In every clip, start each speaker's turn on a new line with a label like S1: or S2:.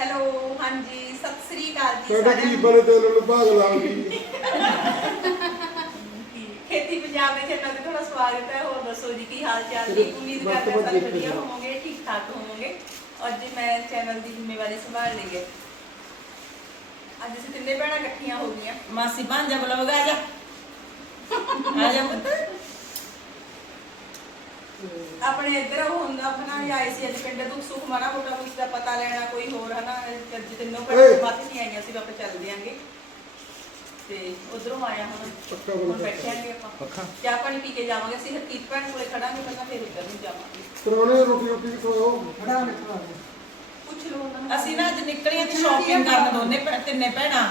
S1: Hello ਹਾਂਜੀ ਸਤਿ ਸ੍ਰੀ ਅਕਾਲ ਜੀ
S2: ਸਾਡੇ
S1: ਸਾਰਿਆਂ
S2: ਕੀ
S1: ਨੂੰ।
S2: ਬਣੇ ਤੇ ਨੂੰ ਭਾਗ ਲਾਉਂਗੀ
S1: ਖੇਤੀ ਪੰਜਾਬ ਦੇ ਚੈਨਲ ਤੇ ਤੁਹਾਡਾ ਸਵਾਗਤ ਹੈ ਹੋਰ ਦੱਸੋ ਜੀ ਕੀ ਹਾਲ ਚਾਲ ਜੀ? ਉਮੀਦ ਕਰਦੇ ਹਾਂ ਸਾਰੇ ਵਧੀਆ ਹੋਵੋਗੇ ਠੀਕ ਠਾਕ ਹੋਵੋਗੇ ਅੱਜ ਮੈਂ ਚੈਨਲ ਦੀ ਜ਼ਿੰਮੇਵਾਰੀ ਸੰਭਾਲ ਲਈ ਹੈ। ਅੱਜ ਅਸੀਂ ਤਿੰਨੇ ਭੈਣਾਂ ਇਕੱਠੀਆਂ ਹੋ ਗਈਆਂ।
S3: ਮਾਸੀ ਭਾਂਜਾ ਬੁਲਾਓਗਾ ਆ ਜਾ। ਆ ਜਾ ਪੁੱਤ?
S1: ਆਪਣੇ ਇੱਧਰ ਉਹ ਹੁੰਦਾ ਆਪਣਾ ਹੀ ਆਏ ਸੀ ਅੱਜ ਪਿੰਡ ਦੁੱਖ ਸੁੱਖ ਮਾੜਾ ਮੋਟਾ ਕੁਛ ਦਾ ਪਤਾ ਲੈਣਾ ਕੋਈ ਹੋਰ ਹਨਾ ਅੱਜ ਤਿੰਨੋਂ
S2: ਓਏ।
S1: ਬਾਅਦ ਨਹੀਂ ਆਈਆਂ ਸੀ ਆਪਾਂ ਚੱਲ ਦਿਆਂਗੇ ਤੇ ਉਧਰੋਂ ਆਇਆ ਹੁਣ
S2: ਪੱਕਾ
S1: ਹੁਣ
S2: ਬੰਦਾ।
S1: ਬੈਠਾਂਗੇ ਆਪਾਂ। ਚਾਹ ਪਾਣੀ ਪੀ ਕੇ ਜਾਵਾਂਗੇ ਅਸੀਂ ਹਰਕੀਤ ਭੈਣ ਕੋਲੇ ਖੜਾਂਗੇ ਪਹਿਲਾਂ ਫਿਰ ਉੱਧਰ ਨੂੰ ਜਾਵਾਂਗੇ।
S2: ਪਰੋਣੇ ਰੋਟੀ ਰੋਟੀ ਵੀ ਖਵਾਓ।
S1: ਪੁੱਛ ਲਓ ਉਹਨਾਂ ਨੂੰ।
S3: ਅਸੀਂ ਨਾ ਅੱਜ ਨਿਕਲੀਆਂ ਤੇ ਸ਼ਾਪਿੰਗ ਕਰਨ ਦੋਨੇ ਭੈ- ਤਿੰਨੇ ਭੈਣਾਂ।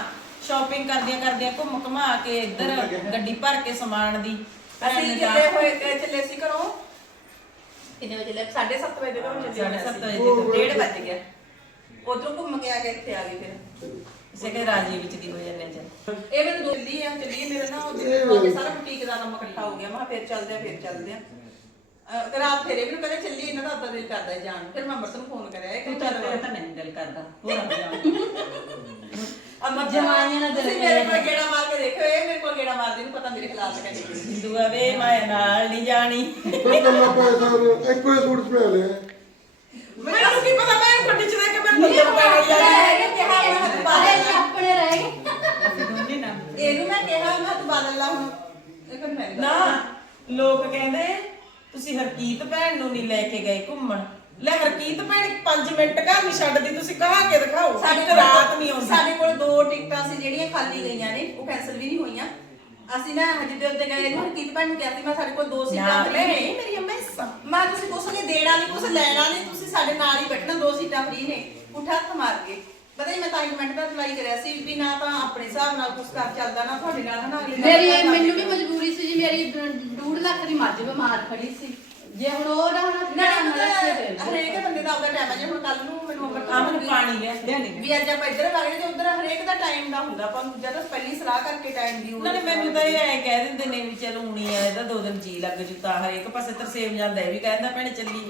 S3: ਸ਼ਾਪਿੰਗ ਕਰਦੀਆਂ ਕਰਦੀਆਂ ਘੁੰਮ ਘੁਮਾ ਕੇ ਇੱਧਰ ਗੱਡੀ ਭਰ ਕੇ ਸਮਾਨ ਦੀ। ਭੈਣ
S1: ਅਸੀਂ
S3: ਨੇ ਜਾ-
S1: ਹੋਏ ਤੇ ਚੱਲੇ ਸੀ ਘਰੋਂ। ਕਿੰਨੇ ਵਜੇ ਚੱਲੇ 7:30 ਵਜੇ ਦੇ ਘਰੋਂ ਚੱਲੇ
S3: ਸਾਢੇ
S1: ਹੋਏ
S3: ਸੱਤ
S1: ਸੀ।
S3: ਵਜੇ
S2: ਦੇ
S1: ਡੇਢ ਵੱਜ ਗਿਆ। ਉਧਰੋਂ ਘੁੰਮ ਕੇ ਆ ਕੇ ਇੱਥੇ ਆ ਗਏ ਫਿਰ।
S3: ਇਸੇ ਕੇ ਰਾਜੀ ਵਿੱਚ ਦੀ ਹੋ ਜਾਂਦੇ ਚ
S1: ਇਹ ਮੈਨੂੰ ਦੋ ਦਿੱਲੀ ਆ ਚੱਲੀਏ ਮੇਰੇ ਨਾਲ ਉਹ ਜਿੱਥੇ ਬਾਕੀ ਸਾਰਾ ਬੁਟੀਕ ਦਾ ਕੰਮ ਇਕੱਠਾ ਹੋ ਗਿਆ ਮੈਂ ਕਿਹਾ ਫਿਰ ਚੱਲਦੇ ਆ ਫਿਰ ਚੱਲਦੇ ਆ। ਅਹ ਫੇਰੇ ਵੀ ਨੂੰ ਕਹਿੰਦੇ ਚੱਲੀ ਇਹਨਾਂ ਦਾ ਅੱਧਾ ਦਿਲ ਕਰਦਾ ਹੈ ਜਾਣ ਨੂੰ। ਫਿਰ ਮੈਂ ਅੰਮ੍ਰਿਤ ਨੂੰ ਫੋਨ ਕਰਿਆ ਇਹ
S3: ਤੂੰ
S1: ਕਹਿੰਦਾ
S3: ਤਾਂ
S1: ਚੱਲ
S3: ਤਾਂ ਨਹੀਂ ਦਿਲ ਕਰਦਾ। ਹੋਰ ਆ ਜਾ
S1: ਅੰਮ੍ਰਿਤ
S3: ਜਮਾਨੇ ਨਾਲ ਦਿਲ
S1: ਤੁਸੀਂ ਮੇਰੇ ਕੋਲ ਗੇੜਾ ਮਾਰ ਕੇ ਦੇਖੋ ਇਹ ਮੇਰੇ ਕੋਲ ਗੇੜਾ ਮਾਰਦੀ ਨੂੰ ਪਤਾ ਮੇਰੇ ਖਿਲਾਫ ਕਹਿੰਦੇ
S3: ਹਿੰਦੂਆ ਵੇ ਮੈਂ ਨਾਲ ਨਹੀਂ ਜਾਣੀ।
S2: ਫਿਰ ਕੱਲਾ ਪੈਸਾ ਉਹਨੇ ਇੱਕੋ ਹੀ ਸੂਟ ਲਿਆ।
S3: ਮੈਨੂੰ ਕੀ ਪਤਾ ਮੈਂ ਗੱਡੀ ਚ ਕੇ ਪੈ
S4: ਰਹਿ
S3: ਨਾ।
S1: ਇਹਨੂੰ ਮੈਂ ਕਿਹਾ ਮੈਂ ਤੂੰ ਬਦਲ ਲਾ ਹੁਣ। ਇਹ ਕਹਿੰਦਾ ਮੈਂ ਨੀ
S3: ਨਾ। ਲੋਕ ਕਹਿੰਦੇ ਤੁਸੀਂ ਹਰਕੀਤ ਭੈਣ ਨੂੰ ਨਹੀਂ ਲੈ ਕੇ ਗਏ ਘੁੰਮਣ। ਲੈ ਹਰਕੀਤ ਭੈਣ 5 ਮਿੰਟ ਘਰ ਨਹੀਂ ਛੱਡਦੀ ਤੁਸੀਂ ਕਹਾ ਕੇ ਦਿਖਾਓ।
S1: ਸਾਡੇ
S3: ਇੱਕ ਰਾਤ ਨਹੀਂ ਆਉਂਦੀ।
S1: ਸਾਡੇ ਕੋਲ ਦੋ ਟਿਕਟਾਂ ਸੀ ਜਿਹੜੀਆਂ ਖਾਲੀ ਗਈਆਂ ਨੇ ਉਹ ਕੈਨਸਲ ਵੀ ਨਹੀਂ ਹੋਈਆਂ। ਅਸੀਂ ਨਾ ਹਜੇ ਦੇ ਉੱਤੇ ਗਏ ਨੂੰ ਭੈਣ ਨੂੰ ਕਿਹਾ ਸੀ ਮੈਂ ਸਾਡੇ ਕੋਲ ਦੋ ਸੀਟਾਂ ਫ੍ਰੀ ਨੇ
S3: ਮੇਰੀ ਅੰਮਾ
S1: ਮੈਂ ਤੁਸੀਂ ਕੁਛ ਨਹੀਂ ਦੇਣਾ ਨਹੀਂ ਕੁਛ ਲੈਣਾ ਨਹੀਂ ਤੁਸੀਂ ਸਾਡੇ ਨਾਲ ਹੀ ਬੈਠਣਾ ਦੋ ਸੀਟਾਂ ਫ੍ਰੀ ਨੇ ਉੱਠਾ ਹੱਥ ਮਾਰ ਕੇ ਪਤਾ ਹੀ ਮੈਂ ਤਾਂ ਕਮੈਂਟ ਦਾ ਰਿਪਲਾਈ ਕਰਿਆ ਸੀ ਵੀ ਨਾ ਤਾਂ ਆਪਣੇ ਹਿਸਾਬ ਨਾਲ ਕੁਛ ਕਰ ਚੱਲਦਾ ਨਾ ਤੁਹਾਡੇ ਨਾਲ ਨਾ ਅਗਲੇ
S4: ਮੇਰੀ
S1: ਕਰ
S4: ਮੈਨੂੰ ਵੀ। ਮਜਬੂਰੀ ਸੀ ਜੀ ਮੇਰੀ 2 ਲੱਖ ਦੀ ਮੱਝ ਬਿਮਾਰ ਖੜੀ ਸੀ ਜੇ ਹੁਣ ਉਹ ਨਾ
S1: ਨਾ। ਹਰੇਕ ਬੰਦੇ ਦਾ ਆਪਦਾ ਟਾਈਮ ਹੈ ਜੇ ਹੁਣ ਕੱਲ ਨੂੰ ਮੈਨੂੰ
S3: ਪਾਣੀ ਲੈ
S1: ਵੀ ਅੱਜ ਆਪਾਂ ਇੱਧਰ ਵਗ ਤੇ ਉੱਧਰ ਹਰੇਕ ਦਾ ਟਾਈਮ ਦਾ ਹੁੰਦਾ ਆਪਾਂ ਨੂੰ ਜਦੋਂ ਪਹਿਲੀ ਸਲਾਹ ਕਰਕੇ ਟਾਈਮ ਦੀ
S3: ਨਾਲੇ ਮੈਨੂੰ ਤਾਂ ਇਹ ਐ ਕਹਿ ਦਿੰਦੇ ਨੇ ਵੀ ਚਲ ਹੁਣੀ ਆ ਇਹਦਾ ਦੋ ਦਿਨ ਜੀ ਲੱਗ ਜੂ ਤਾਂ ਹਰੇਕ ਪਾਸੇ ਤਰਸੇਮ ਜਾਂਦਾ ਇਹ ਵੀ ਕਹਿੰਦਾ ਭੈਣੇ ਚੱਲੀ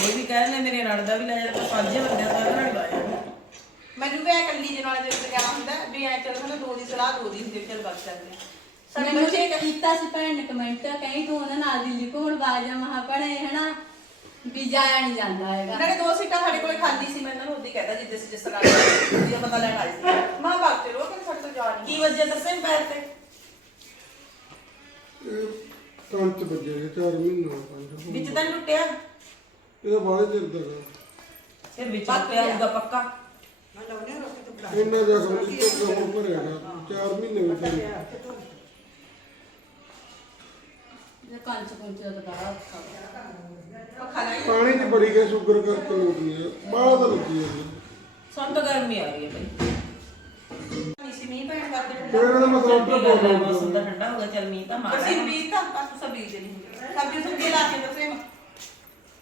S3: ਇਹ ਵੀ ਕਹਿੰਦੇ ਮੇਰੇ ਨਾਲ ਦਾ ਵੀ ਲੈ ਜਾ ਤਾਂ ਸਾਂਝੇ ਬੰਦਿਆਂ ਦਾ ਨਾਲ ਲਾਇਆ
S1: ਮੈਨੂੰ ਵੀ ਐ ਕੱਲੀ ਦੇ ਨਾਲ ਜੇ ਉੱਧਰ ਜਾਣਾ ਹੁੰਦਾ ਵੀ ਐ ਚੱਲ ਮੈਨੂੰ ਦੋ ਦੀ ਸਲਾਹ ਦੋ ਦੀ ਹੁੰਦੀ ਚੱਲ ਬਗ ਜਾਂਦੇ ਆ। ਸਾਡੇ
S4: ਮੈਨੂੰ
S1: ਬੱਚੇ
S4: ਵੀ ਕੀਤਾ ਸੀ ਭੈਣ ਨੇ ਕਮੈਂਟ ਕਹੀਂ ਤੂੰ ਉਹਨਾਂ ਨਾਲ ਦਿੱਲੀ ਘੁੰਮਣ ਬਾਜਾ ਮਹਾ ਪੜੇ ਹਨਾ? ਵੀ ਜਾਇਆ ਨਹੀਂ ਜਾਂਦਾ ਹੈਗਾ।
S1: ਨਾਲੇ ਦੋ ਸੀਟਾਂ ਸਾਡੇ ਕੋਲੇ ਖਾਲੀ ਸੀ ਮੈਂ ਇਹਨਾਂ ਨੂੰ ਉਦੋਂ ਹੀ ਕਹਿਤਾ ਜਿੱਦੇ ਸੀ ਜਿਸ ਤਰ੍ਹਾਂ ਦੀ ਪਤਾ ਲੈਣ ਆਈ ਸੀ। ਮਾਂ ਬਾਪ ਤੇ ਰੋ ਕਿ ਸਾਡੇ ਤੋਂ ਜਾ ਨਹੀਂ।
S3: ਕੀ ਵਜੇ ਤਰਸੇਮ ਪੈਰ ਤੇ?
S2: ਇਹ ਕੰਚ ਵੱਜੇ ਨੇ 4 ਮਹੀਨੇ ਹੋ ਪੰਜ
S3: ਵਿੱਚ ਤਾਂ ਨੀ ਟੁੱਟਿਆ
S2: ਇਹਦਾ ਬਾਲੇ ਚਿਰ ਦਾ ਗਾ।
S3: ਫਿਰ ਵਿੱਚ ਪਿਆ ਹੋਊਗਾ। ਪੱਕਾ।
S2: ਇੰਨਾ ਜ਼ਖਮ ਨਹੀਂ ਤੋਂ ਕੰਮ ਭਰਿਆਗਾ 4 ਮਹੀਨੇ ਹੋ ਗਏ।
S4: ਜੇ ਕੰਚ ਕੁੰਚ ਦਾ ਬੜਾ ਔਖਾ ਵਾ।
S2: ਪਾਣੀ 'ਚ ਬੜੀ ਗਈ ਸ਼ੂਗਰ ਕਰਕੇ ਲੋਕੀ ਆ ਬਾਹਲਾ ਤਾਂ ਲੱਗੀ ਜਾਂਦੀ
S3: ਸਾਨੂੰ ਤਾਂ ਗਰਮੀ ਆ ਰਹੀ ਹੈ ਬਈ।
S2: ਫਿਰ ਦਾ ਮਤਲਬ
S3: ਠੰਡੀ ਗੱਲ ਹੈ, ਮੌਸਮ ਤਾਂ ਠੰਡਾ ਹੋ ਗਿਆ ਚੱਲ ਮੀਂਹ ਤਾਂ ਮਾਰ
S1: ਅਸੀਂ ਬੀਜ ਤਾਂ ਬਸ ਸਭ ਬੀਜ ਨਹੀਂ ਸਬਜ਼ੀ ਸੁਬਜ਼ੀ ਲਾ ਕੇ ਦੱਸੇ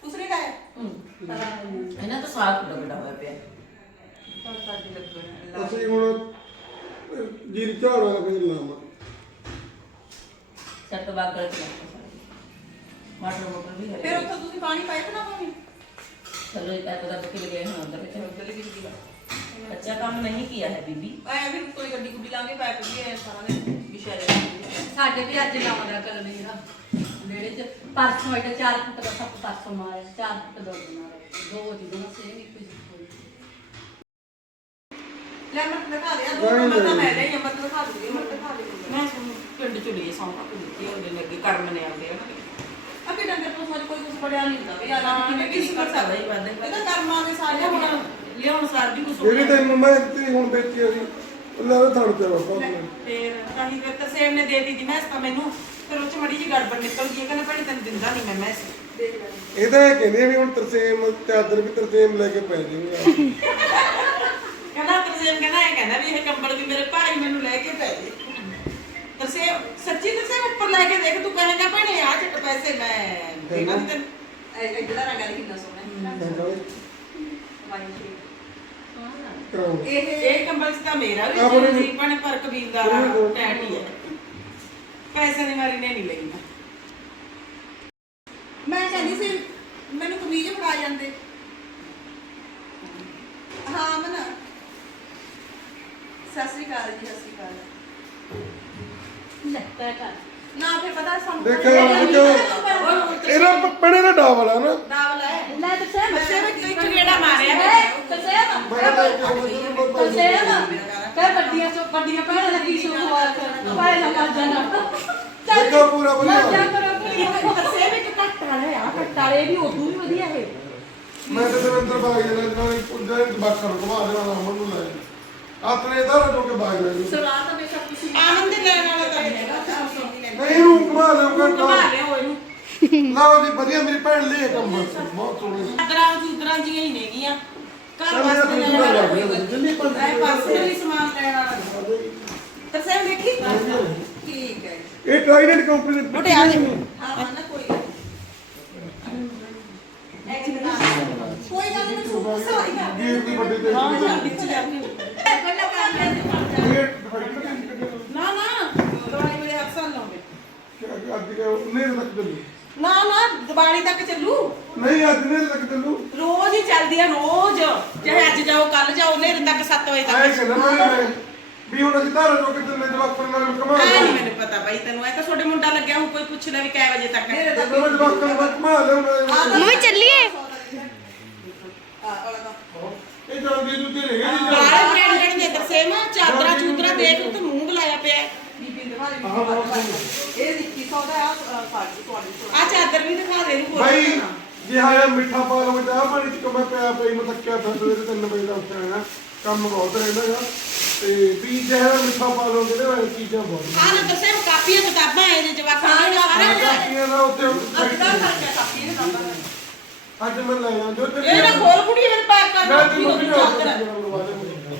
S1: ਉਸਨੇ ਲਾਇਆ
S3: ਇਹਨਾਂ ਤਾਂ ਸਾਗ ਕਿੱਡਾ ਹੋਇਆ ਪਿਆ।
S2: ਅਸੀਂ ਹੁਣ ਜੀਰ ਝਾੜਾ ਫੇਰ ਲਾਵਾਂ।
S3: ਸੱਤ ਬਾਗਲ ਚ
S1: ਫਿਰ ਉੱਥੇ ਤੁਸੀਂ ਪਾਣੀ ਪਾਇਪ ਨਾ ਪਾਵੀਂ
S3: ਚਲੋ ਇਹ ਪੈਪ ਦਾ ਬਕਿਲ ਗਏ ਹੁਣ ਅੰਦਰ
S1: ਚਲੋ
S3: ਵਿੱਚ
S1: ਚਲੇ ਵੀ ਜੀ
S3: ਅੱਛਾ ਕੰਮ ਨਹੀਂ ਕੀਤਾ ਹੈ ਬੀਬੀ।
S1: ਆਇਆ ਵੀ ਕੋਈ ਗੱਡੀ ਗੁੱਡੀ ਲਾਂਗੇ ਪਾਇਪ ਵੀ ਹੈ ਸਾਰਾ ਦਿਨ ਵਿਸ਼ਾਰੇ
S4: ਸਾਡੇ ਵੀ ਅੱਜ ਲਾਉਂਦਾ ਕਰ ਮੇਰਾ ਵਿਹੜੇ ਚ ਪਰਸੋਂ ਇਹਦਾ 4 ਫੁੱਟ ਦਾ ਸੱਪ ਪਰਸੋਂ ਮਾਰਿਆ 4 ਫੁੱਟ ਦਾ ਮਾਰਿਆ। ਦੋ ਦੀ ਦੋਨੋਂ ਸੇਮ ਇੱਕੋ ਜਿਹੀ ਹੋਈ।
S1: ਲੈ ਮੈਂ ਦਿਖਾ ਦਿਆ ਦੋ ਨੰਬਰ ਤਾਂ ਮੈਂ ਲਈ ਅੰਮ੍ਰਿਤ ਦਿਖਾ ਦੂੰਗੀ ਮੈਂ ਦਿਖਾ ਦੂੰਗੀ
S3: ਮੈਂ ਸੁਣ ਪਿੰਡ ਚ ਲਈ ਸੌਂਪਾ ਕੇ ਦਿੱਤੀ ਉਹਦੇ ਲੱਗੇ ਕਰਮ ਨੇ ਆਉਂਦੇ ਹਨ
S1: ਅੱਗੇ ਡੰਗਰ ਤੋਂ ਸੋਚ ਕੋਈ ਕੁਝ ਪੜਿਆ ਨਹੀਂ ਹੁੰਦਾ ਵੀ ਯਾਰ ਕਿਵੇਂ
S3: ਕਿਸੇ ਕਰ ਸਕਦਾ?
S1: ਸਕਦਾ
S3: ਹੀ ਬੰਦੇ
S1: ਇਹਦਾ ਕਰਮਾਂ ਦੇ ਸਾਰੇ ਹੁਣ
S3: ਲਿਆਉਣ ਸਾਰ ਵੀ ਕੁਝ
S2: ਜਿਹੜੀ ਤੈਨੂੰ ਮੈਂ ਇੱਥੇ ਹੁਣ ਵੇਚੀ ਅਸੀਂ ਲੈ ਉਹ ਥਣ ਤੇ ਬਾਪਾ
S3: ਫਿਰ ਤਾਂ ਹੀ ਫਿਰ ਤਰਸੇਮ ਨੇ ਦੇ ਦਿੱਤੀ ਮੈਂ ਤਾਂ ਮੈਨੂੰ ਫਿਰ ਉਹ ਚ ਮੜੀ ਜੀ ਗੜਬੜ ਨਿਕਲ ਗਈ ਕਹਿੰਦਾ ਭਾਈ ਤੈਨੂੰ ਦਿੰਦਾ ਨਹੀਂ ਮੈਂ ਮੈਸ।
S2: ਇਹ ਤਾਂ ਇਹ ਕਹਿੰਦੇ ਵੀ ਹੁਣ ਤਰਸੇਮ ਚਾਦਰ ਵੀ ਤਰਸੇਮ ਲੈ ਕੇ ਪੈ ਜਾਊਗਾ
S3: ਕਹਿੰਦਾ ਤਰਸੇਮ ਕਹਿੰਦਾ ਇਹ ਕਹਿੰਦਾ ਵੀ ਇਹ ਕੰਬਲ ਵੀ ਮੇਰੇ ਭਾਈ ਮੈਨੂੰ ਲੈ ਕੇ ਪੈ ਜੇ ਤਰਸੇਮ ਸੱਚੀ ਤਰਸੇਮ ਉੱਪਰ ਲੈ ਕੇ ਦੇਖ ਤੂੰ ਕਹੇਗਾ ਭੈਣੇ ਆ ਚੱਟ ਪੈਸੇ ਮੈਂ ਦੇਣਾ ਨੀ ਤੈਨੂੰ।
S1: ਇਹ ਜਿਹੜਾ ਰੰਗ ਵਾਲੀ ਕਿੰਨਾ ਸੋਹਣਾ ਹੈ ਵਾਈਨ ਸ਼ੇਡ
S2: ਕਰਾਉਂ
S1: ਇਹ
S3: ਇਹ ਕੰਬਲ ਤਾਂ ਮੇਰਾ ਵੀ ਸੀ ਭੈਣੇ ਪਰ ਕਬੀਲਦਾਰ ਆ ਟੈਟ ਹੀ ਹੈ ਪੈਸੇ ਦੀ ਮਾਰੀ ਨੇ ਨਹੀਂ ਲਈ ਮੈਂ।
S1: ਮੈਂ ਕਹਿੰਦੀ ਸੀ ਮੈਨੂੰ ਕਮੀਜ਼ ਫੜਾ ਜਾਂਦੇ। ਹਾਂ ਮਨ। ਸਤਿ ਸ੍ਰੀ ਅਕਾਲ ਜੀ ਨਾ ਫਿਰ ਪਤਾ ਸਾਨੂੰ
S2: ਦੇਖੋ ਦੇਖੋ ਇਹਦਾ ਪਣੇ ਦਾ ਡਾਵਲ ਆ ਨਾ।
S3: ਦਾਵਲ ਹੈ।
S4: ਲੈ ਤੇ ਸੇਮ
S3: ਬੱਸੇ ਵਿੱਚ ਇੱਕ ਗੇੜਾ ਮਾਰਿਆ?
S2: ਮੈਂ ਤਾਂ ਹੋਰ
S4: ਤੇ ਸੇਮ ਕਹ ਵੱਡੀਆਂ ਸੋ? ਵੱਡੀਆਂ ਭੈਣਾਂ ਦਾ ਕੀ ਸ਼ੌਕ ਹੋਇਆ ਕਰ ਪਾਏ ਨਾ ਮਰ ਜਾਣਾ।
S2: ਦੇਖੋ ਪੂਰਾ ਵਧੀਆ।
S4: ਮਰ ਜਾ ਕਰੋ
S3: ਬੱਸੇ ਵਿੱਚ ਘੱਟ ਵਾਲੇ ਆ
S4: ਟਾਲੇ ਵੀ ਉਦੋਂ ਵੀ ਵਧੀਆ ਹੈ
S2: ਮੈਂ ਤੇ ਤੇਰੇ ਅੰਦਰ ਬਾਗ ਜਾਣਾ ਨਾਲ ਪੁੱਜਾ ਬਾਕਰ ਘੁਮਾ ਦੇਣਾ ਅਮਨ ਨੂੰ ਲੈ ਆਪਣੇ ਇਧਰ ਜੋ ਕੇ ਬਾਗ ਜਾਣਾ
S1: ਸਲਾਹ ਤਾਂ ਬੇਸ਼ੱਕ ਤੁਸੀਂ
S3: ਆਨੰਦ ਦੇ ਲੈਣ ਵਾਲਾ ਤਾਂ ਹੈਗਾ।
S2: ਨਹੀਂ ਨੂੰ ਘੁਮਾ ਲਿਓ
S3: ਘੁਮਾ
S2: ਘੰਟਾ
S3: ਲਿਓ ਇਹਨੂੰ।
S2: ਲਓ ਜੀ ਵਧੀਆ ਮੇਰੀ ਭੈਣ ਲਈ ਇਹ ਕੰਮ ਬਹੁਤ ਸੋਹਣੇ।
S3: ਚਾਦਰਾਂ ਚੂਦਰਾਂ ਜੀਆਂ ਹੀ ਨੇਗੀਆਂ। ਘਰ ਵਾਸਤੇ ਲੈਣ ਵਾਲਾ
S2: ਜਿੰਨੀ
S3: ਲਈ ਸਮਾਨ ਲੈਣ ਵਾਲਾ ਨਹੀਂ। ਤਰਸੇਮ ਦੇਖੀ?
S1: ਠੀਕ ਹੈ
S2: ਇਹ ਟ੍ਰਾਈਡੈਂਟ ਕੰਪਨੀ ਦੇ
S3: ਬੁੱਢੇ ਆ ਜੀ
S1: ਹਾਂ ਨਾ ਕੋਈ ਕੋਈ ਗੱਲ ਨਹੀਂ ਤੂੰ ਸੌਰੀ ਕਰ
S2: ਤੇ
S3: ਹਾਂ ਵਿੱਚ ਜਾ ਕੇ ਨਾ ਨਾ ਦਵਾਈ ਮੇਰੇ ਹੱਥ ਸਾਲ ਲਾਉਂਦੇ
S2: ਕਿ ਅੱਜ ਕੇ ਉਹਨੇ ਤੱਕ ਚੱਲੂ
S3: ਨਾ ਨਾ ਦੀਵਾਲੀ ਤੱਕ ਚੱਲੂ
S2: ਨਹੀਂ ਅੱਜ ਨੇ ਤੱਕ ਚੱਲੂ
S3: ਰੋਜ਼ ਹੀ ਚੱਲਦੀ ਆ ਰੋਜ਼ ਚਾਹੇ ਅੱਜ ਜਾਓ ਕੱਲ ਜਾਓ ਨੇਰੇ ਤੱਕ 7 ਵਜੇ
S2: ਆਏ
S3: ਤੱਕ
S2: ਕਹਿੰਦਾ ਮੈਂ ਮੈਂ ਵੀ ਹੁਣ ਅਸੀਂ ਧਾਰਾ ਜੋ ਕਿ ਚੱਲਨੇ ਜਵਾਕਾਂ ਨਾਲ ਕਮਾ
S3: ਐ ਨਹੀਂ
S2: ਲਿਆ
S3: ਮੈਨੂੰ ਪਤਾ ਬਾਈ ਤੈਨੂੰ ਐ ਤਾਂ ਤੁਹਾਡੇ ਮੁੰਡਾ ਲੱਗਿਆ ਹੋ ਕੋਈ ਪੁੱਛਦਾ ਵੀ ਕਿੰਨੇ ਵਜੇ ਤੱਕ ਹੈ
S2: ਮੈਂ ਜਵਾਕਾਂ ਨਾਲ ਕਮਾ ਲਿਆ
S5: ਮੰਮੀ ਚੱਲੀਏ
S2: ਇਹ ਜਲਦੀ ਜੁੱਤੀ ਰਹਿ ਗਈ
S3: ਬਾਹਰ ਬ੍ਰੈਂਡ ਨੇ ਤਰਸੇਮ ਚਾਦਰਾਂ ਚੂਦਰਾਂ ਦੇਖ ਤੂੰ ਮੂੰਹ ਬੁਲਾਇਆ ਪਿਆ ਹੈ।
S1: ਇਹ 2100 ਦਾ ਆ ਸਾਡੀ ਤੁਹਾਡੀ
S3: ਆ ਚਾਦਰ ਵੀ ਦਿਖਾ ਦੇ ਇਹਨੂੰ
S2: ਭਾਈ
S3: ਕੋਈ
S2: ਜੇ ਹਾਇਆ ਮਿੱਠਾ ਪਾ ਲਵਾਂ ਚਾਹ ਪਾਣੀ ਚ ਕਮਾ ਪਿਆ ਪਈ ਮੈਂ ਤੱਕਿਆ ਫਿਰ ਸਵੇਰੇ 3 ਵਜੇ ਦਾ ਉੱਠਿਆ ਨਾ ਕੰਮ ਬਹੁਤ ਰਹਿੰਦਾ ਹੈ ਤੇ ਵੀ ਜਿਹੜਾ ਮਿੱਠਾ ਪਾ ਲਓ ਜਿਹੜੇ ਵਾਲੀ ਚੀਜ਼ਾਂ ਬਹੁਤ
S3: ਆ ਨਾ ਤਰਸੇਮ ਕਾਪੀਆਂ ਕਿਤਾਬਾਂ ਇਹਦੇ ਜਵਾਕਾਂ ਦੀਆਂ ਸਾਰਾ ਕੁਝ ਹੈ।
S2: ਕਾਪੀਆਂ ਦਾ ਉੱਤੇ
S1: ਅੱਜ ਦਾ ਖਰਚਾ ਕਾਫੀ ਨੇ। ਕੰਮ
S2: ਅੱਜ ਮੈਂ ਲੈ ਆਂ ਜੋ ਤੇ
S3: ਇਹ ਨਾ ਖੋਲ ਕੁੜੀ ਮੇਰੇ ਪੈਕ ਕਰ
S2: ਮੈਂ ਤੈਨੂੰ ਵੀ
S3: ਚਾਦਰ।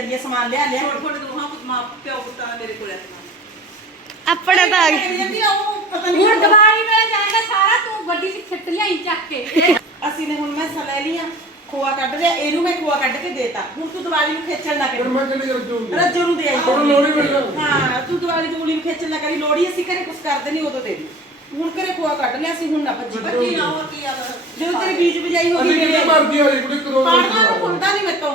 S5: ਆ
S3: ਸਮਾਨ ਲਿਆ ਲਿਆ।
S1: ਥੋੜੇ ਥੋੜੇ ਦੋਹਾਂ ਮਾਂ ਪਿਓ ਪੁੱਤਾਂ ਮੇਰੇ ਕੋਲ ਹੈ
S5: ਆਪਣਾ ਤਾਂ ਆ ਗਿਆ।
S3: ਕਰੀ ਜਾਂਦੀ ਆ, ਉਹ? ਪਤਾ ਨਹੀਂ
S4: ਹੁਣ ਦਿਵਾਲੀ ਵੇਲੇ ਜਾਏਗਾ ਸਾਰਾ ਤੂੰ ਗੱਡੀ 'ਚ ਖਿੱਟ ਲਿਆਈ ਚੱਕ ਕੇ।
S3: ਅਸੀਂ ਨੇ ਹੁਣ ਮੈਂ ਲੈ ਲਿਆ ਖੋਆ ਕੱਢ ਲਿਆ ਇਹਨੂੰ ਮੈਂ ਖੋਆ ਕੱਢ ਕੇ ਦੇਤਾ। ਹੁਣ ਤੂੰ ਦੀਵਾਲੀ ਨੂੰ ਖੇਚਲ ਨਾ
S2: ਫਿਰ
S3: ਕਰੀ
S2: ਮੈਂ ਕਿਹੜੀ ਕਰ ਜੂਗੀ
S3: ਰੱਜੋ ਨੂੰ ਦੇ ਆਈ।
S2: ਉਹਨੂੰ ਲੋੜੀ ਮਿਲ ਜਾ
S3: ਹਾਂ ਤੂੰ ਦੀਵਾਲੀ ਦੂਲੀ ਨੂੰ ਖੇਚਲ ਨਾ ਕਰੀ। ਲੋੜੀ ਅਸੀਂ ਘਰੇ ਕੁਝ ਕਰਦੇ ਨਹੀਂ ਉਦੋਂ ਦੇ ਦੀ। ਹੁਣ ਘਰੇ ਖੋਆ ਕੱਢ ਲਿਆ ਸੀ ਹੁਣ ਨਾ ਭੱਜੀ।
S1: ਨਾ ਹੋ ਕੀ ਆ
S3: ਜਦੋਂ ਤੇਰੀ ਬੀਜ ਬਜਾਈ ਹੋ
S2: ਅਸੀਂ
S3: ਗਈ
S2: ਮਰਦੀ ਆ ਜੀ ਕੁੜੀ ਕਰੋ।
S3: ਪਾੜਨਾ ਨੂੰ ਖੁੱਲਦਾ ਨਹੀਂ ਮੇਤੋਂ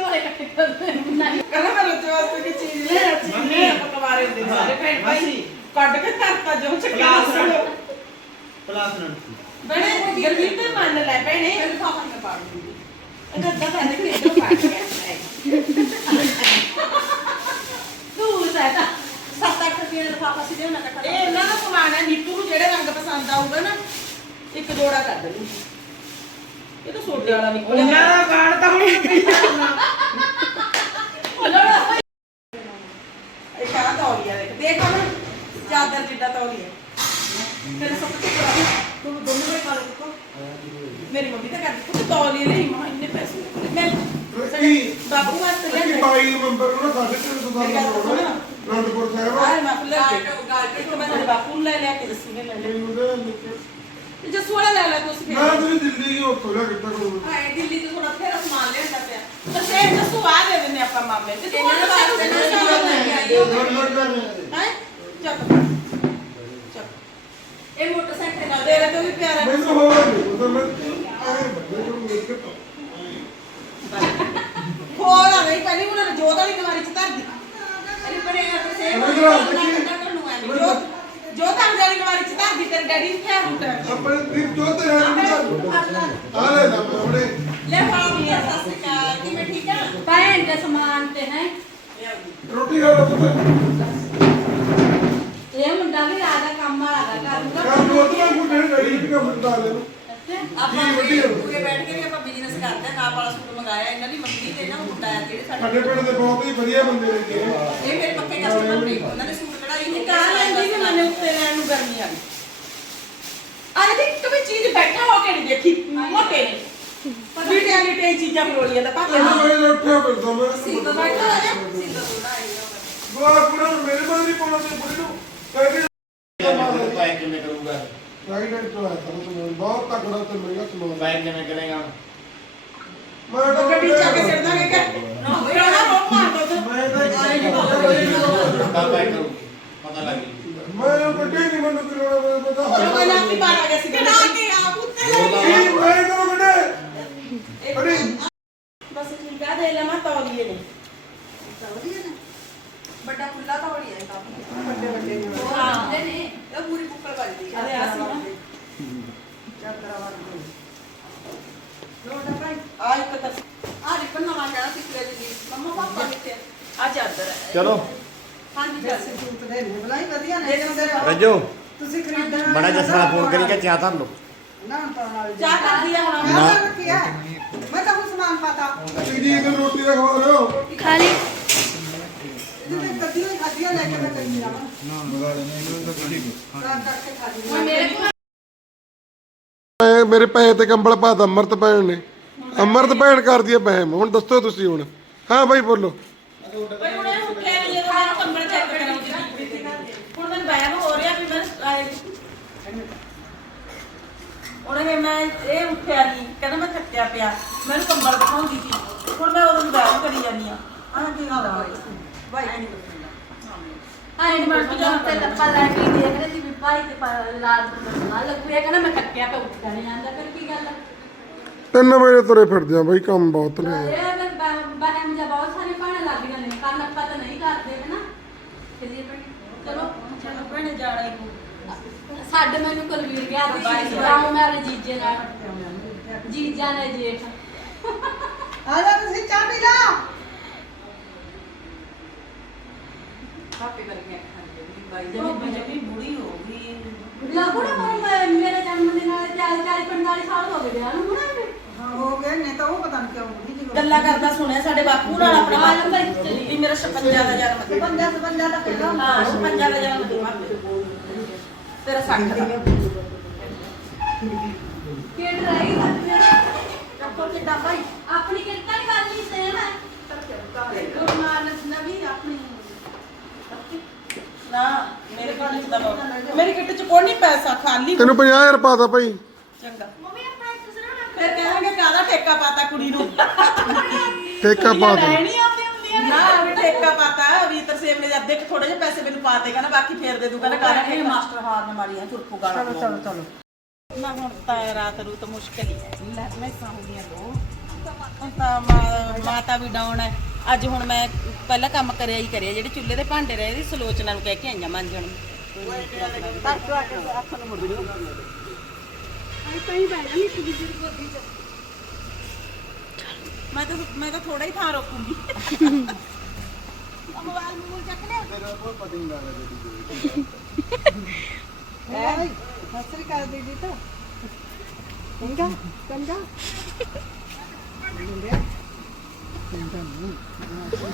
S4: ਚੋਲੇ ਕੱਟ ਕਰਦੇ ਨਹੀਂ
S3: ਕਹਿੰਦਾ ਮੈਂ ਰੱਜੋ ਵਾਸਤੇ ਕੀ ਚੀਜ਼ ਲੈ ਅੱਛੀ ਲੈ ਆਪਾਂ ਕਵਾਰੇ ਦੇ ਸਾਰੇ ਭੈਣ ਭਾਈ। ਕੱਢ ਕੇ ਧਰਤਾ ਜੋ ਚੱਕਿਆ ਸੁਣੋ।
S6: ਕਲਾਸ ਰੂਮ
S3: ਬਣੇ ਗਰਮੀ ਤੇ ਮੰਨ ਲੈ ਭੈਣੇ।
S1: ਫਿਰ ਫਾਫਾ ਮੈਂ ਪਾੜ ਦੂੰਗੀ
S3: ਇਹਦਾ ਤਾਂ ਕਹਿੰਦੇ ਕਿ ਇਹਦਾ ਪਾਟ ਗਿਆ
S4: ਤੂੰ ਸਾਡਾ
S1: 7-8 ਰੁਪਏ ਦਾ ਫਾਫਾ ਸੀ ਦੇਣਾ ਕੱਟਾ
S3: ਇਹ ਇਹਨਾਂ ਦਾ ਸਮਾਨ ਹੈ ਨੀਤੂ ਨੂੰ ਜਿਹੜੇ ਰੰਗ ਪਸੰਦ ਆਊਗਾ ਨਾ ਇੱਕ ਜੋੜਾ ਕਰ ਦੇਣੀ। ਇਹ ਤਾਂ ਸੋਡੇ ਵਾਲਾ ਨਿਕਲਿਆ।
S6: ਉਹਨਾਂ ਦਾ ਕਾਰਡ ਤਾਂ ਹੁਣ
S4: ਲੜੋ
S3: ਇਹ ਕਾ ਤੌਲੀਆ ਦੇਖ ਦੇਖ ਹੁਣ ਚਾਦਰ ਜਿੱਡਾ ਤੌਲੀਆ ਤੇਰੇ ਸਭ ਤੋਂ ਕਰਾ ਤੂੰ ਦੋਨੋਂ ਬੜੇ ਕਾਲੇ ਦੇਖੋ। ਮੇਰੀ ਮੰਮੀ ਤਾਂ ਕਰਦੀ ਤੂੰ ਤੌਲੀਏ ਲਈ ਮਾਂ ਇੰਨੇ ਪੈਸੇ ਮੈਂ
S2: ਕੀ
S3: ਬਾਬੂ ਵਾਸਤੇ ਲੈ
S2: ਕਿ
S3: ਲੈ
S2: 22 ਨਵੰਬਰ ਨੂੰ ਸਾਡੇ ਤਿੰਨ ਸੌ ਦਾ ਰੋਡ ਹੈ ਅਨੰਦਪੁਰ ਸਾਹਿਬ
S3: ਆਹ ਮੈਂ ਫੁੱਲ ਲੈ ਕੇ ਮੈਂ ਤੇਰੇ ਬਾਪੂ ਨੂੰ ਲੈ ਲਿਆ ਕੇ ਦੱਸੀ ਮੈਂ ਲੈ ਲਿਆ। ਤੇ ਜੱਸੂ ਵਾਲਾ ਲੈ ਲੈ ਤੁਸੀਂ
S2: ਮੈਂ
S3: ਫਿਰ
S2: ਤੇਰੀ ਦਿੱਲੀ ਕੀ ਉੱਥੋਂ ਲਿਆ ਕਿੱਦਾਂ ਕਰੂੰ
S1: ਹਾਏ ਦਿੱਲੀ ਤੋਂ ਥੋੜਾ ਫੇਰ ਸਮਾਨ ਲਿਆਂਦਾ ਪਿਆ।
S3: ਤਾਂ ਸੇਮ ਜੱਸੂ ਆ ਦੇ ਦਿੰਦੇ ਆਪਾਂ ਮਾਮੇ। ਤੇ ਤੂੰ
S1: ਇਹਨਾਂ ਦੇ ਵਾਸਤੇ ਨਾ ਸਮਾਨ ਲੈ ਕੇ ਆਈ ਹੋ
S3: ਹੈ? ਚੱਕ। ਚੱਕ।
S1: ਇਹ ਮੋਟਰਸਾਈਕਲ ਨਾਲ
S3: ਤੇਰੇ ਤੋਂ ਵੀ ਪਿਆਰਾ
S2: ਮੈਨੂੰ ਹੋਰ ਨਹੀਂ ਪਤਾ ਮੈਂ ਆਏ ਬੰਦੇ ਨੂੰ ਮੇਕਅਪ
S3: ਖੋਲ ਆ ਨਹੀਂ ਪਹਿਲੀ ਉਹਨਾਂ ਨੇ ਜੋਤ ਵਾਲੀ ਕਮਾਰੀ ਚ ਧਰ ਦੀ।
S1: ਅਰੇ ਪਰੇ ਆ ਤੇ ਸੇ
S2: ਮੈਂ ਕਿਹਾ ਅੱਜ ਕੀ-
S1: ਨੂੰ ਆ
S3: ਜੋਤ ਜੋਤ ਵਾਲੀ ਕਮਾਰੀ ਚ ਧਰ ਦੀ ਤੇਰੇ ਡੈਡੀ ਕਿਹਾ ਹੁੰਦਾ
S2: ਆਪਣੇ ਦਿਲ ਜੋ ਤੇ ਹੈ ਨਹੀਂ ਆ ਲੈ ਨਾ ਆਪਣੇ।
S1: ਲੈ ਆ ਸਤਿ ਸ਼੍ਰੀ ਅਕਾਲ। ਕਿਵੇਂ ਠੀਕ ਆ?
S4: ਭੈਣ ਦੇ ਸਮਾਨ ਤੇ ਹੈ।
S2: ਰੋਟੀ ਖਾ ਲਓ ਪੁੱਤ
S4: ਇਹ ਮੁੰਡਾ ਵੀ ਰਾਤ ਦਾ ਕੰਮ ਵਾਲਾ ਦਾ ਕਰੂਗਾ
S2: ਕੰਮ ਬਹੁਤ ਨਾ ਮੁੰਡੇ ਨੇ ਡੈਡੀ ਵੀ ਕੰਮ ਬਤਾ ਲੈ ਨੂੰ
S1: ਆਪਾਂ
S2: ਜੀ, ਵਧੀਆ।
S1: ਪੂਰੇ ਬੈਠ ਕੇ ਵੀ ਆਪਾਂ ਬਿਜ਼ਨਸ ਕਰਦੇ ਆ ਨਾਲ ਵਾਲਾ ਸੂਟ ਮੰਗਾਇਆ ਇਹਨਾਂ ਦੀ ਮੰਮੀ ਤੇ ਨਾ ਮੁੰਡਾ ਆ ਜਿਹੜੇ ਸਾਡੇ
S2: ਸਾਡੇ ਪਿੰਡ ਦੇ ਬਹੁਤ ਹੀ ਵਧੀਆ ਬੰਦੇ ਨੇ ਜੀ। ਇਹ।
S1: ਇਹ ਮੇਰੇ ਪੱਕੇ ਕਸਟਮਰ ਨੇ ਉਹਨਾਂ ਦੇ ਸੂਟ ਕਢਾਈ
S3: ਇਹ ਕਾਰ ਲੈਂਦੀ ਕਿ ਮੈਨੂੰ ਉੱਤੇ ਲੈਣ ਨੂੰ ਗਰਮੀ ਆ ਗਈ। ਆਏ ਦੇਖ ਕਦੇ ਚੀਜ਼ ਬੈਠਾ ਹੋ ਕੇ ਨਹੀਂ ਦੇਖੀ ਮੋਟੇ ਨੇ। ਵੀਟਿਆਂ ਨੇ ਤੇ ਚੀਜ਼ਾਂ ਫਰੋਲੀਆਂ ਦਾ ਭਾਵੇਂ
S2: ਇਹਨਾਂ ਵੇਲੇ ਉੱਠਿਆ ਫਿਰਦਾ ਮੈਂ।
S1: ਸਿੰਗਲ ਬੈਠਾ ਆ ਜਾ ਸਿੰਗਲ ਥੋੜਾ ਆਏਗਾ
S2: ਗੋਆ ਕੁੜਾ ਨੂੰ ਮੇਰੇ ਬਾਰੇ ਨਹੀਂ ਪਾਉਣਾ ਤੇ ਕੁੜੀ ਨੂੰ।
S6: ਪੈਕ ਕਿਵੇਂ ਕਰੂਗਾ
S2: ਰਾਈਡਰ ਤੋਂ ਆਇਆ ਤਾਂ ਤੁਹਾਨੂੰ ਬਹੁਤ ਤਕੜਾ ਤੇ ਮਹਿੰਗਾ ਸਮਾਨ
S6: ਪੈਕ ਕਿਵੇਂ ਕਰੇਗਾ?
S2: ਮੈਂ ਤਾਂ
S3: ਗੱਡੀ ਚਾ ਕੇ ਸਿਰ ਦਾਂਗੇ ਕਿ ਨਾ ਹੋਣਾ ਬਹੁਤ ਮਾਰ ਦੋ
S2: ਮੈਂ ਤਾਂ ਆਈ ਨਹੀਂ ਪਤਾ
S6: ਤਾਂ ਪੈਕ ਕਰੂ ਪਤਾ ਲੱਗ ਗਈ
S2: ਮੈਂ ਉਹ ਗੱਡੀ ਨਹੀਂ ਮੈਨੂੰ ਕਿਲੋਣਾ ਮੈਂ ਪਤਾ
S3: ਚਲੋ ਪਹਿਲਾਂ ਆਪਣੀ ਬਾਤ ਆ ਗਿਆ ਸੀ। ਕਿ ਨਾ ਕੇ ਆਪ ਉੱਤੇ ਲੈ
S2: ਕੀ ਮੈਂ ਕਰੋ ਗੱਡੀ
S3: ਬਸ ਠੀਕ ਆ ਦੇ ਲਵਾਂ ਤੌਲੀਏ ਨੇ।
S1: ਵੱਡਾ ਖੁੱਲਾ ਤੌੜੀ ਹੈ ਕਾਫੀ
S3: ਵੱਡੇ ਵੱਡੇ ਨੇ
S1: ਉਹ ਆਉਂਦੇ ਨੇ ਇਹ ਪੂਰੀ ਬੁੱਕਲ ਵੱਜਦੀ
S3: ਅਰੇ ਆ ਸੀ ਨਾ ਆ ਇੱਕ ਤਾਂ
S1: ਆ ਰਿਪਨ ਨਵਾਂ ਕਹਿਣਾ ਸੀ ਕਰੇ ਦੀ ਮੰਮਾ ਪਾਪਾ ਕਿੱਥੇ
S3: ਆ? ਚਾਦਰ ਹੈ
S6: ਚਲੋ।
S1: ਹਾਂਜੀ ਚੱਲ।
S6: ਰੱਜੋ।
S7: ਤੁਸੀਂ ਖਰੀਦਣਾ
S6: ਬੜਾ ਜਸਰਾ ਫੋਨ ਕਰੀ ਕਿ ਚਾਹ ਧਰ ਲੋ
S7: ਨਾ ਤਾਂ ਨਾਲ
S3: ਚਾਹ ਕਰਦੀ ਆ ਹੁਣ
S7: ਨਾ। ਰੱਖਿਆ ਮੈਂ ਤਾਂ ਹੁਣ ਸਮਾਨ ਪਾਤਾ।
S2: ਜੀ ਇੱਕ ਰੋਟੀ ਦਾ ਖਵਾ ਲਿਓ
S5: ਖਾ ਲਈ
S7: ਇਹਦੇ ਤੇ ਲੈ ਕੇ ਮੈਂ ਕਰੀ ਜਾਵਾਂ। ਰਾਤ ਤੱਕ ਤੇ ਖਾ ਲਈ
S4: ਮੇਰੇ ਕੋਲ
S2: ਮੈਂ ਮੇਰੇ ਪੈਸੇ ਤੇ ਕੰਬਲ ਪਾਤਾ ਅਮਰਤ ਭੈਣ ਨੇ। ਅਮਰਤ ਭੈਣ ਕਰਦੀ ਹੈ ਬਹਿਮ ਹੁਣ ਦੱਸੋ ਤੁਸੀਂ ਹੁਣ। ਹਾਂ ਬਾਈ ਬੋਲੋ।
S3: ਬਈ ਹੁਣ ਇਹ ਉੱਠਿਆ ਨਹੀਂ ਜਦੋਂ ਮੈਨੂੰ ਕੰਬਲ ਚੈੱਕ ਕਰਾਉਂਦੀ ਸੀ ਹੁਣ ਮੈਨੂੰ ਵਹਿਮ ਹੋ ਰਿਹਾ ਵੀ ਮੈਂ ਆਏ। ਉਹਨੇ ਮੈਂ ਇਹ ਉੱਠਿਆ ਨਹੀਂ ਕਹਿੰਦਾ ਮੈਂ ਥੱਕਿਆ ਪਿਆ ਮੈਨੂੰ ਕੰਬਲ ਦਿਖਾਉਂਦੀ ਸੀ। ਹੁਣ ਮੈਂ ਉਹਨੂੰ ਵਹਿਮ ਕਰੀ ਜਾਂਦੀ ਆ। ਆਹ ਕੀ ਹਾਲ ਆ ਬਾਈ? ਨਹੀਂ
S4: ਆਏ ਨੀ ਮੈਂ ਤਾਂ ਤੇ ਲੱਪਾ ਲੈ ਕੇ ਦੇਖ ਰਹੀ ਸੀ ਵੀ ਭਾਈ ਤੇ ਪਾ- ਲਾਲ ਨਾਲ ਲੱਗੂ। ਇਹ ਕਹਿੰਦਾ ਮੈਂ ਥੱਕਿਆ ਪਿਆ ਉੱਠਿਆ ਨਹੀਂ ਜਾਂਦਾ ਫਿਰ ਕੀ ਗੱਲ ਆ?
S2: ਤਿੰਨ ਵਜੇ ਤੁਰੇ ਫਿਰਦੇ ਆ ਬਾਈ ਕੰਮ ਬਹੁਤ ਨੇ।
S4: ਇਹ ਫਿਰ ਬਹਿਮ ਜਾਂ ਬਹੁਤ ਸਾਰੇ ਪਾਣੇ ਲੱਗੀਆਂ ਨੇ ਕੰਨ ਆਪਾਂ ਤਾਂ ਨਹੀਂ ਕਰਦੇ ਹੈ ਨਾ ਚਲਿਏ ਭੈਣੇ, ਚਲੋ।
S3: ਚਲੋ ਭੈਣੇ ਜਾਣਾ ਹੀ। ਪਊ।
S4: ਸਾਡੇ ਮੈਨੂੰ ਕੁਲਵੀਰ ਗਿਆ ਸੀ ਰਾਮ ਮੇਰੇ ਜੀਜੇ ਨਾਲ। ਜੀਜਾ ਨੇ ਜੇਠ
S7: ਆ ਜਾ ਤੁਸੀਂ ਚਾਹ ਪੀ ਲਾ।
S1: ਕਾਫੀ ਕਰਕੇ ਬਾਈ
S3: ਜਮੀ ਜਮੀ ਬੁੜੀ ਹੋ ਗਈ।
S4: ਲੱਗੂੜਾ ਮੈਨੂੰ ਮੇਰੇ ਜਨਮ ਦਿਨ ਨਾਲ 40 40 45 ਸਾਲ ਹੋ ਗਏ ਵਿਆਹ ਨੂੰ ਹੁਣਾ
S7: ਹਾਂ ਹੋ ਗਏ ਨੇ ਤਾਂ ਉਹ ਪਤਾ ਨਹੀਂ ਕਿਉਂ ਨਹੀਂ ਜੀ
S3: ਗੱਲਾਂ ਕਰਦਾ ਸੁਣਿਆ ਸਾਡੇ ਬਾਪੂ ਨਾਲ ਆਪਣੇ
S4: ਹਾਂ,
S3: ਬਾਪੂ
S4: ਲੰਬਾ ਹੀ ਚੱਲੀ।
S3: ਵੀ ਮੇਰਾ 56 ਦਾ ਜਨਮ ਦਿਨ।
S7: ਪੰਜਾ ਪੰਜਾ ਦਾ ਪਹਿਲਾਂ
S3: ਹਾਂ 56 ਦਾ ਜਨਮ ਦਿਨ ਬਾਪੂ। ਤੇਰਾ 60 ਦਾ।
S4: ਕਿਹੜ ਰਹੀ ਸਾਡੇ
S3: ਚੱਕੋ ਕਿੱਦਾਂ ਭਾਈ?
S4: ਆਪਣੀ ਕਿਰਤਾਂ ਹੀ ਕਰ ਲਈ ਸੇਮ ਹੈ ਗੁਰੂ ਨਾਨਕ ਨਵੀਂ ਆਪਣੀ।
S3: ਨਾ ਮੇਰੇ ਕੋਲ ਨਹੀਂ ਦਾ ਮੇਰੀ ਕਿੱਟ ਚ ਕੋਈ ਨਹੀਂ ਪੈਸਾ ਖਾਲੀ
S2: ਤੈਨੂੰ 50000 ਪਾਤਾ ਭਾਈ।
S3: ਚੰਗਾ। ਮੰਮੀ ਆਪਣਾ ਦੂਸਰਾ ਫਿਰ ਕਹਾਂਗੇ ਕਾਹਦਾ ਠੇਕਾ ਪਾਤਾ ਕੁੜੀ ਨੂੰ?
S2: ਠੇਕਾ ਪਾ ਦੇ
S3: ਨਹੀਂ ਆਉਂਦੀ ਹੁੰਦੀਆਂ ਨਾ। ਵੀ ਠੇਕਾ ਪਾਤਾ ਵੀ ਤਰਸੇਮ ਨੇ ਅੱਧੇ ਕੁ ਥੋੜੇ ਜਿਹੇ ਪੈਸੇ ਮੈਨੂੰ ਪਾ ਬਾਕੀ ਫੇਰ ਦੇ ਦੂਗਾ ਨਾ ਕਾਹਦਾ ਇਹ ਮਾਸਟਰ ਹਾਰ ਨੇ ਮਾਰੀਆਂ ਤੁਰਪੂ ਗਾਣਾ ਚਲੋ ਚਲੋ ਚਲੋ। ਨਾ ਹੁਣ ਤਾਂ ਰਾਤ ਰੂ ਤਾਂ ਮੁਸ਼ਕਲ ਹੀ ਹੈ। ਲੈ ਮੈਂ ਸਾਹੂਗੀਆਂ ਦੋ। ਹੁਣ ਤਾਂ ਮਾ- ਮਾਤਾ ਵੀ ਡਾਊਨ ਹੈ। ਅੱਜ ਹੁਣ ਮੈਂ ਪਹਿਲਾਂ ਕੰਮ ਕਰਿਆ ਹੀ ਕਰਿਆ ਜਿਹੜੇ ਚੁੱਲ੍ਹੇ ਦੇ ਭਾਂਡੇ ਰਹੇ ਸੀ ਸਲੋਚਨਾ ਨੂੰ ਕਹਿ ਕੇ ਆਈਆਂ ਮਾਂਜਣ ਜੂ ਮੈਂ ਤਾਂ ਮੈਂ ਤਾਂ ਥੋੜਾ ਹੀ ਥਾਂ ਰੋਕੂੰਗੀ। ਮੋਬਾਈਲ ਮੂਲ ਚੱਕ ਲਿਆ।
S7: ਹੈ? ਹਸਰੀ ਕਰ ਦੀਦੀ ਤਾਂ। 现在在门里你要吃